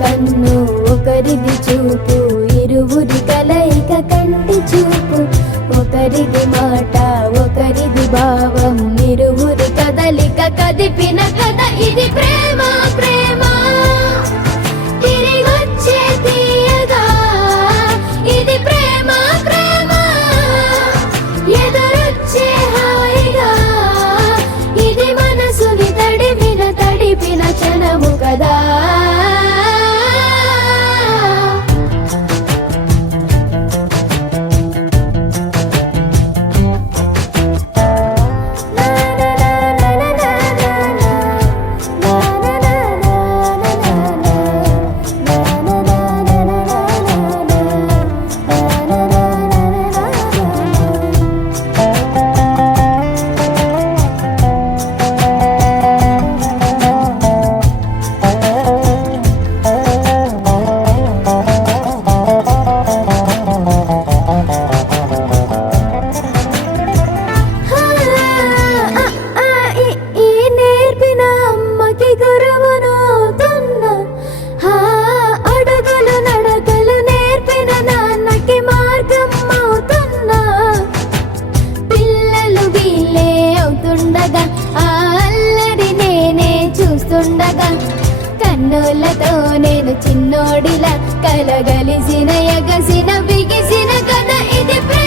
కన్ను ఒకరిది చూపు, ఇరువురి కలయిక కంటి చూపు. ఒకరిది మాట ఒకరిది భావం, ఇరువురి కదలిక కదిపిన కథ ఇది ప్రేమ. ప్రేమ తిరిగొచ్చే తీయగా ఇది ప్రేమ. ప్రేమ ఎదురొచ్చే హాయిగా ఇది మనసుని తడిపిన క్షణము కదా. కన్నులతో నేను చిన్నోడిలా కలగలిసిన ఎగసిన బిగిసిన కథ ఇది ప్రేమ.